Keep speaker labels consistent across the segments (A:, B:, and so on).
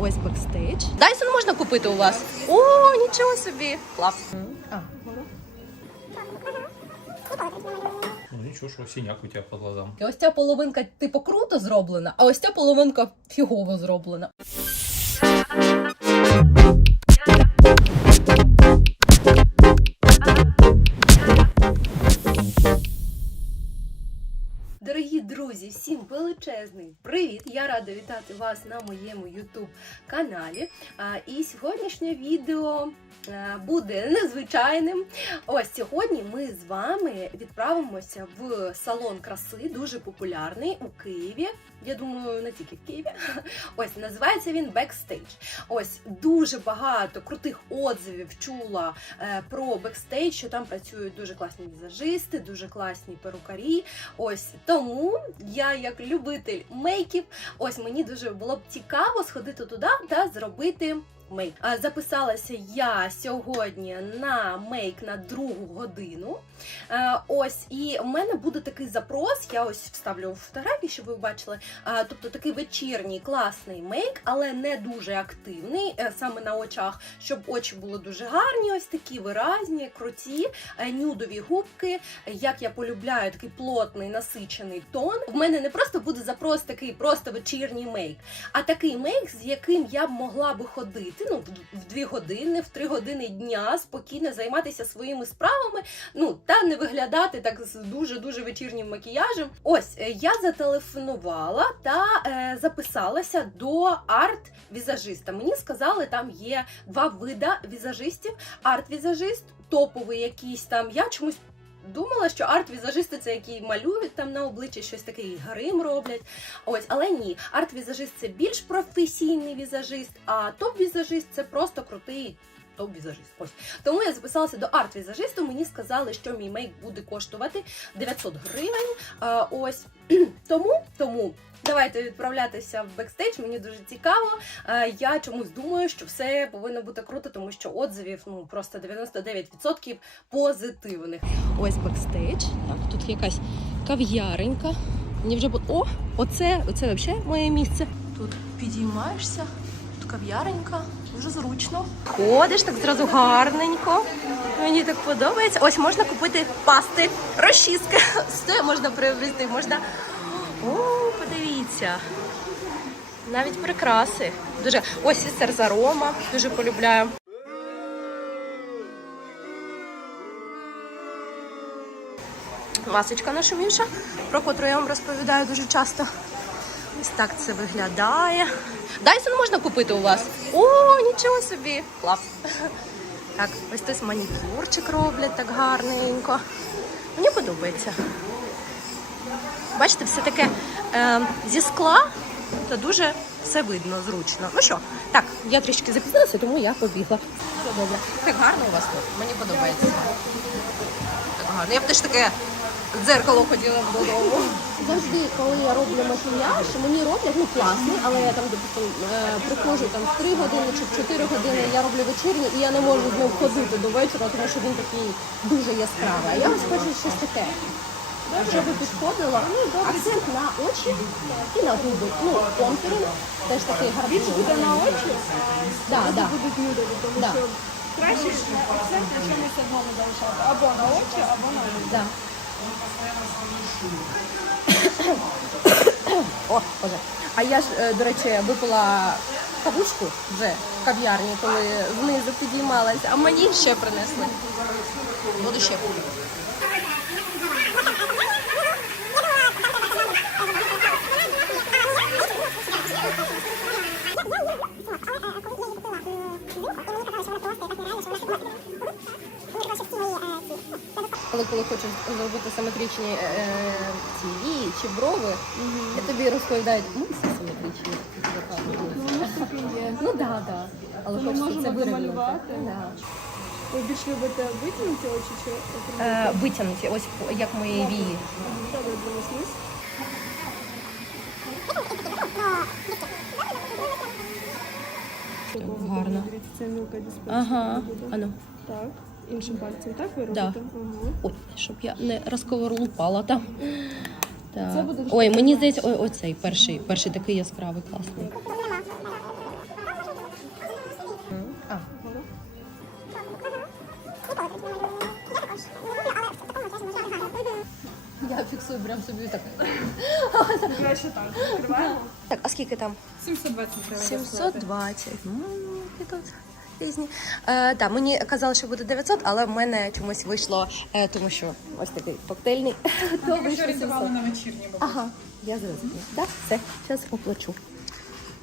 A: Ось бекстейдж. Дайсон можна купити у вас? О, нічого собі. Клас. А,
B: Ну нічого, що синяк у тебе під глазом.
A: Ось ця половинка, типу, круто зроблена, а ось ця половинка фігово зроблена. Друзі, всім величезний привіт! Я рада вітати вас на моєму YouTube каналі. І сьогоднішнє відео е, буде незвичайним. Ось сьогодні ми з вами відправимося в салон краси, дуже популярний у Києві. Я думаю, не тільки в Києві. Ось називається він Backstage. Ось дуже багато крутих отзивів чула е, про бекстейдж, що там працюють дуже класні візажисти, дуже класні перукарі. Ось тому я, як любитель мейків, ось мені дуже було б цікаво сходити туди та зробити. Мейк. Записалася я сьогодні на мейк на другу годину. Ось, і в мене буде такий запрос. Я ось вставлю фотографії, щоб ви бачили. Тобто такий вечірній класний мейк, але не дуже активний, е, саме на очах, щоб очі були дуже гарні, ось такі виразні, круті, е, нюдові губки. Як я полюбляю такий плотний насичений тон. В мене не просто буде запрос такий просто вечірній мейк, а такий мейк, з яким я б могла би ходити ну, в- дві години, в три години дня спокійно займатися своїми справами, ну та не виглядати так з дуже дуже вечірнім макіяжем. Ось е, я зателефонувала та е, записалася до арт-візажиста. Мені сказали, там є два вида візажистів: арт-візажист, топовий якийсь там. Я чомусь. Думала, що арт-візажисти це які малюють там на обличчі щось таке і грим роблять. Ось, але ні, арт-візажист це більш професійний візажист, а топ-візажист це просто крутий топ-візажист. Ось тому я записалася до арт-візажисту. Мені сказали, що мій мейк буде коштувати 900 гривень. А, ось тому, тому. Давайте відправлятися в бекстейдж. Мені дуже цікаво. Я чомусь думаю, що все повинно бути круто, тому що отзивів ну просто 99% позитивних. Ось бекстейдж. Так, тут якась кав'яренька. Мені вже бу- О, оце, оце взагалі моє місце. Тут підіймаєшся, тут кав'яренька, дуже зручно. Ходиш так зразу гарненько. Мені так подобається. Ось можна купити пасти, розчіски. Все можна приобрести, можна. О, подивіться. Навіть прикраси. Дуже ось і серзарома, дуже полюбляю. Масочка нашумівша, про котру я вам розповідаю дуже часто. Ось так це виглядає. Дайсон можна купити у вас? О, нічого собі! Клас. Так, ось тут манікюрчик роблять так гарненько. Мені подобається. Бачите, все таке е, зі скла, то дуже все видно, зручно. Ну що, так, я трішки запізнилася, тому я побігла. Все добре. Так гарно у вас тут. Мені подобається. Так гарно. Я б теж таке дзеркало ходила б додому.
C: Завжди, коли я роблю макіяж, мені роблять ну класний, але я там, допустим, е, приходжу там в 3 години чи в 4 години, я роблю вечірній, і я не можу з ним ходити до вечора, тому що він такий дуже яскравий. А я хочу щось таке. Щоб підходило, ну, акцент на очі і на губи. Ну, контури теж такий гарний. Більше буде на очі? Да, да.
D: будуть нюдові, тому
C: Да.
D: що краще акцент на чомусь одному залишати. Або на очі, або на губи.
C: Да. О, Боже. А я ж, е, до речі, випила кавушку вже в кав'ярні, коли знизу підіймалася, а мені ще принесли. Буду ще купити. Коли, коли хочеш зробити симетричні е, ці вії чи брови, і тобі розповідають, ну все симетричні. Ну так, так. Але
D: Ми
C: хочеться
D: можемо
C: це вирівняти.
D: домалювати.
C: Да.
D: Ви більш любите витягнуті очі чи округлі?
C: Е, витягнуті, ось як мої вії.
D: Вниз.
C: Гарно.
D: Дивіться, це мілка дисперсія
C: Ага,
D: буде.
C: ану.
D: Так, Іншим пальцем, так ви робите? Да. Угу.
C: Ой, щоб я не розковорупала там. Так. Ой, мені здається, ой, оцей перший, перший такий яскравий, класний.
A: Я фіксую прям собі так.
D: Я ще там відкриваю.
A: Так, а скільки там?
D: 720 гривень.
A: 720. Ну, і тут різні. Е, так, мені казали, що буде 900, але в мене чомусь вийшло, е, тому що ось такий коктейльний. Вийшло
D: що рятували на вечірні, бабусь.
A: Ага, я зрозуміла. Так, все, зараз оплачу.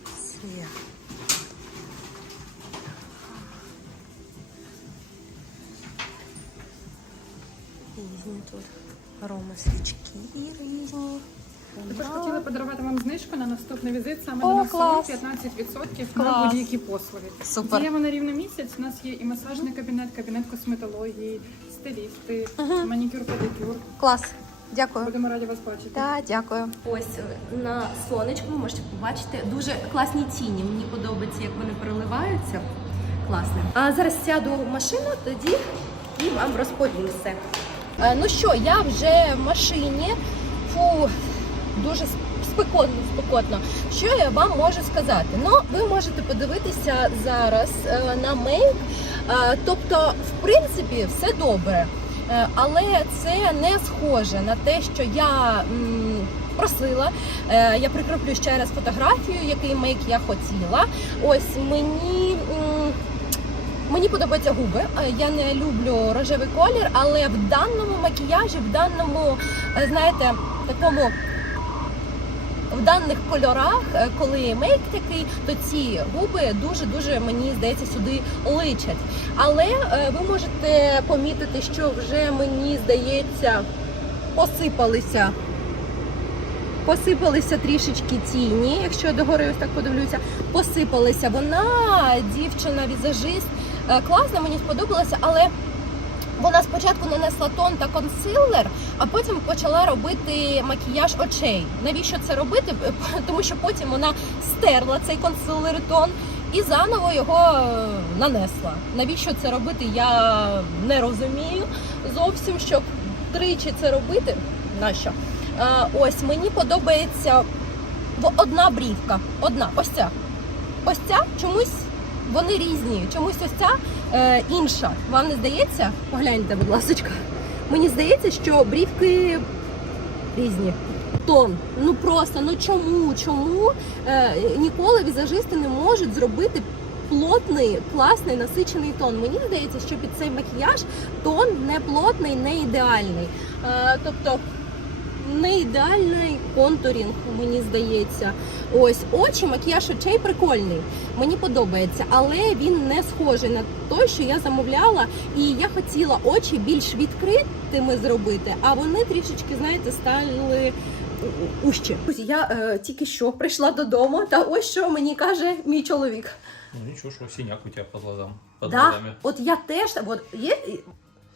A: Все. Різні тут аромасвічки різні.
D: Також хотіла подарувати вам знижку на наступний візит саме
A: О,
D: на
A: клас.
D: 15%
A: Клас.
D: на будь-які послуги.
A: Супер.
D: Діємо на рівно місяць. У нас є і масажний кабінет, кабінет косметології, стилісти, манікюр, педикюр.
A: Клас. Дякую.
D: Будемо раді вас бачити.
A: Так, дякую. Ось е, на сонечку ви можете побачити дуже класні тіні. Мені подобається, як вони переливаються. Класно. А зараз сяду в машину, тоді і вам розповім все. Е, Ну що, я вже в машині. Фу, дуже спекотно, спекотно. Що я вам можу сказати? Ну, ви можете подивитися зараз е, на мейк. Е, тобто, в принципі, все добре. Е, але це не схоже на те, що я просила. Я прикріплю ще раз фотографію, який мейк я хотіла. Ось мені. Мені подобаються губи. Я не люблю рожевий колір, але в даному макіяжі, в даному, знаєте, такому. В даних кольорах, е, коли мейк такий, то ці губи дуже дуже мені здається сюди личать. Але е, ви можете помітити, що вже мені здається посипалися. Посипалися трішечки тіні, якщо я догори ось так подивлюся, посипалися. Вона дівчина-візажист е, класна, мені сподобалася, але вона спочатку нанесла тон та консилер, а потім почала робити макіяж очей. Навіщо це робити? Тому що потім вона стерла цей консилер тон і заново його е, нанесла. Навіщо це робити? Я не розумію зовсім, щоб тричі це робити. Нащо? Е, Ось мені подобається одна брівка. Одна, ось ця. Ось ця чомусь вони різні. Чомусь ось ця е, інша. Вам не здається? Погляньте, будь ласка. Мені здається, що брівки різні. Тон. Ну просто, ну чому? Чому е, ніколи візажисти не можуть зробити плотний, класний, насичений тон? Мені здається, що під цей макіяж тон не плотний, не ідеальний. Е, тобто не ідеальний контурінг, мені здається. Ось очі, макіяж очей прикольний. Мені подобається, але він не схожий на той, що я замовляла. І я хотіла очі більш відкритими зробити, а вони трішечки, знаєте, стали ущі. Я е, тільки що прийшла додому, та ось що мені каже мій чоловік.
B: Ну ничего, что синяк у тебя под глазом. Под
A: Да,
B: глазами.
A: от я теж от є.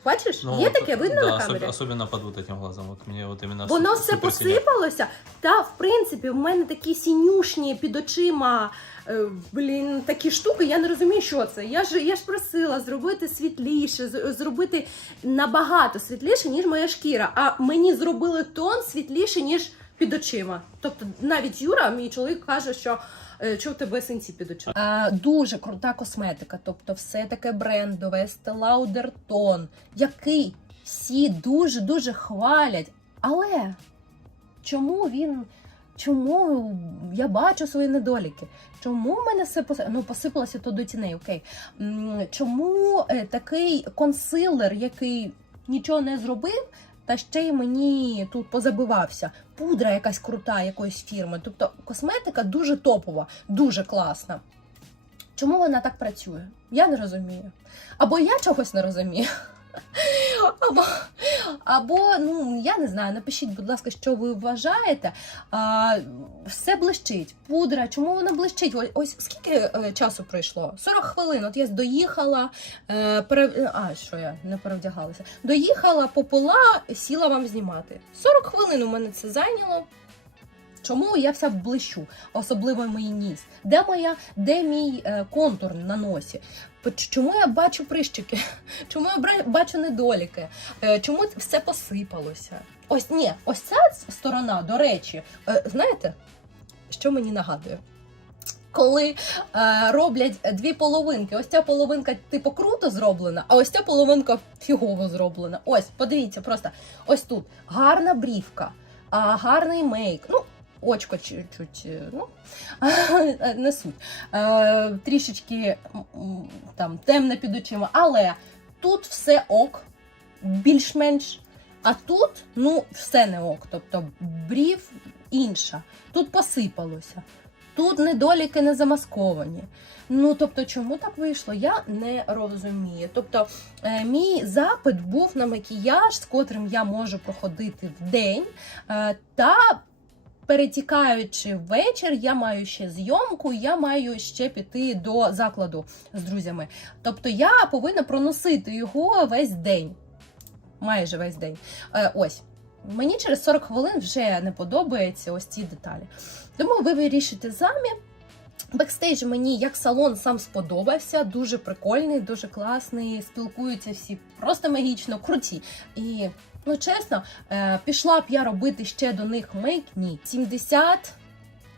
A: Бачиш,
B: Ну,
A: є таке видно
B: да,
A: на камері?
B: Особливо под вот этим глазом. От мені от іменно
A: Воно все посипалося. Та в принципі в мене такі сінюшні під очима. е, Блін, такі штуки, я не розумію, що це. Я ж я ж просила зробити світліше, зробити набагато світліше, ніж моя шкіра. А мені зробили тон світліше, ніж під очима. Тобто навіть Юра, мій чоловік, каже, що е, що в тебе синці під очима. А, дуже крута косметика, тобто все таке брендове, Estee тон, який всі дуже дуже хвалять. Але чому він? Чому я бачу свої недоліки? Чому в мене все поси- ну, посипалося то до тіней? Окей. Чому е, такий консилер, який нічого не зробив, та ще й мені тут позабивався? Пудра якась крута якоїсь фірми. Тобто косметика дуже топова, дуже класна. Чому вона так працює? Я не розумію. Або я чогось не розумію. Або, або ну я не знаю, напишіть, будь ласка, що ви вважаєте. А, все блищить. Пудра, чому вона блищить? Ось, ось скільки е, часу пройшло? 40 хвилин. От я доїхала, е, пере... а що я не перевдягалася. Доїхала, попила, сіла вам знімати. 40 хвилин у мене це зайняло. Чому я вся блищу, особливо мій ніс? Де моя, де мій е, контур на носі? Чому я бачу прищики? Чому я бачу недоліки? Е, Чому все посипалося? Ось ні, ось ця сторона, до речі, е, знаєте, що мені нагадує? Коли е, роблять дві половинки, ось ця половинка типу круто зроблена, а ось ця половинка фігово зроблена. Ось, подивіться, просто ось тут гарна брівка, а, гарний мейк. Ну, очко чуть-чуть, е, ну, не суть. Е, трішечки там темне під очима, але тут все ок, більш-менш. А тут, ну, все не ок. Тобто брів інша. Тут посипалося. Тут недоліки не замасковані. Ну, тобто, чому так вийшло, я не розумію. Тобто, е, мій запит був на макіяж, з котрим я можу проходити в день, та перетікаючи ввечір, я маю ще зйомку, я маю ще піти до закладу з друзями. Тобто, я повинна проносити його весь день. Майже весь день. Е, ось. Мені через 40 хвилин вже не подобаються ось ці деталі. Тому ви вирішите самі. Бекстейдж мені як салон сам сподобався, дуже прикольний, дуже класний. Спілкуються всі просто магічно, круті. І ну чесно, е, пішла б я робити ще до них мейк. Ні, 70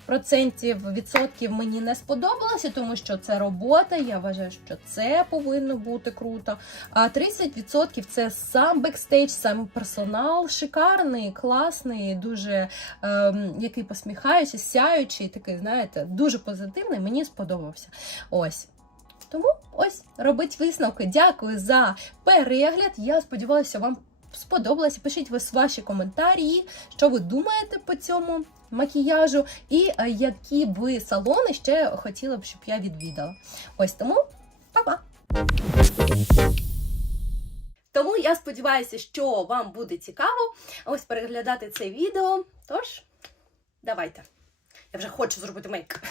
A: процентів відсотків мені не сподобалося, тому що це робота. Я вважаю, що це повинно бути круто. А 30% це сам бекстейдж, сам персонал, шикарний, класний, дуже ем, який посміхаючий, сяючий, такий, знаєте, дуже позитивний. Мені сподобався. Ось. Тому ось робить висновки. Дякую за перегляд. Я сподіваюся, вам сподобалося. Пишіть ви ваші коментарі, що ви думаєте по цьому макіяжу, і е, які ви салони ще хотіли б, щоб я відвідала. Ось тому па-па! Тому я сподіваюся, що вам буде цікаво ось переглядати це відео. Тож, давайте. Я вже хочу зробити мейк.